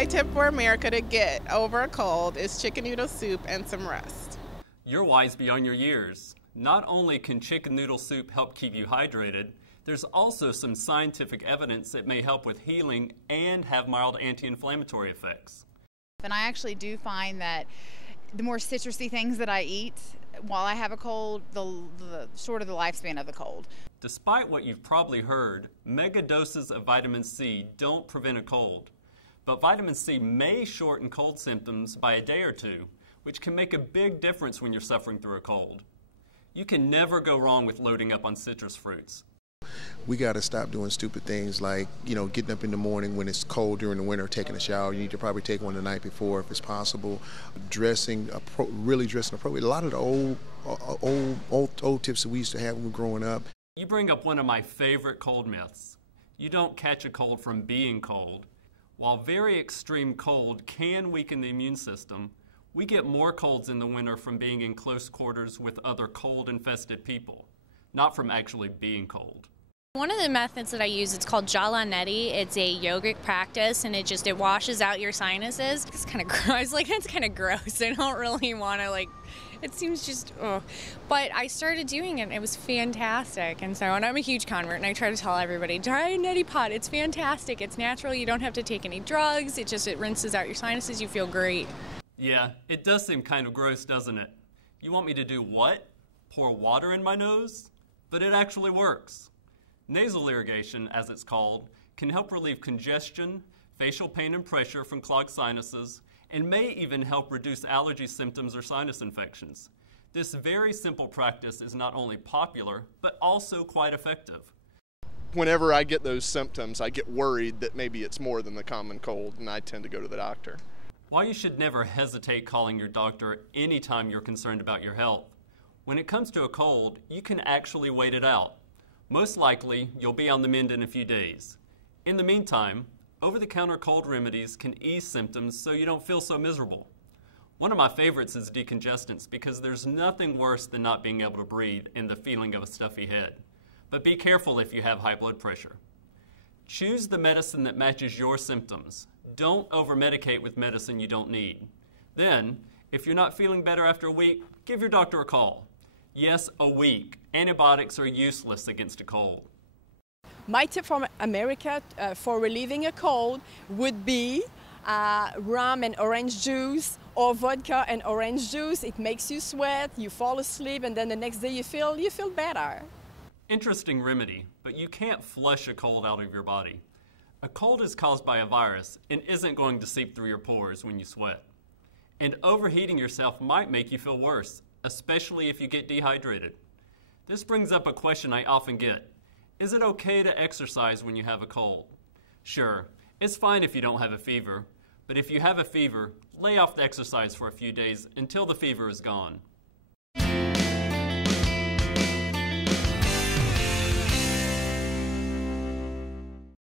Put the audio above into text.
My tip for America to get over a cold is chicken noodle soup and some rest. You're wise beyond your years. Not only can chicken noodle soup help keep you hydrated, there's also some scientific evidence it may help with healing and have mild anti-inflammatory effects. And I actually do find that the more citrusy things that I eat while I have a cold, the shorter the lifespan of the cold. Despite what you've probably heard, mega doses of vitamin C don't prevent a cold. But vitamin C may shorten cold symptoms by a day or two, which can make a big difference when you're suffering through a cold. You can never go wrong with loading up on citrus fruits. We got to stop doing stupid things like, getting up in the morning when it's cold during the winter, taking a shower. You need to probably take one the night before if it's possible. Really dressing appropriately. A lot of the old tips that we used to have when we were growing up. You bring up one of my favorite cold myths. You don't catch a cold from being cold. While very extreme cold can weaken the immune system, we get more colds in the winter from being in close quarters with other cold-infested people, not from actually being cold. One of the methods that I use, it's called Jala Neti. It's a yogic practice, and it washes out your sinuses. It's kind of gross. It's kind of gross. I don't really want to, it seems just, ugh. But I started doing it, and it was fantastic. And I'm a huge convert, and I try to tell everybody, try a neti pot. It's fantastic. It's natural. You don't have to take any drugs. It rinses out your sinuses. You feel great. Yeah, it does seem kind of gross, doesn't it? You want me to do what? Pour water in my nose? But it actually works. Nasal irrigation, as it's called, can help relieve congestion, facial pain and pressure from clogged sinuses, and may even help reduce allergy symptoms or sinus infections. This very simple practice is not only popular, but also quite effective. Whenever I get those symptoms, I get worried that maybe it's more than the common cold, and I tend to go to the doctor. While you should never hesitate calling your doctor anytime you're concerned about your health, when it comes to a cold, you can actually wait it out. Most likely, you'll be on the mend in a few days. In the meantime, over-the-counter cold remedies can ease symptoms so you don't feel so miserable. One of my favorites is decongestants because there's nothing worse than not being able to breathe and the feeling of a stuffy head. But be careful if you have high blood pressure. Choose the medicine that matches your symptoms. Don't over-medicate with medicine you don't need. Then, if you're not feeling better after a week, give your doctor a call. Yes, a week. Antibiotics are useless against a cold. My tip from America for relieving a cold would be rum and orange juice or vodka and orange juice. It makes you sweat, you fall asleep, and then the next day you feel better. Interesting remedy, but you can't flush a cold out of your body. A cold is caused by a virus and isn't going to seep through your pores when you sweat. And overheating yourself might make you feel worse, especially if you get dehydrated. This brings up a question I often get. Is it okay to exercise when you have a cold? Sure, it's fine if you don't have a fever, but if you have a fever, lay off the exercise for a few days until the fever is gone.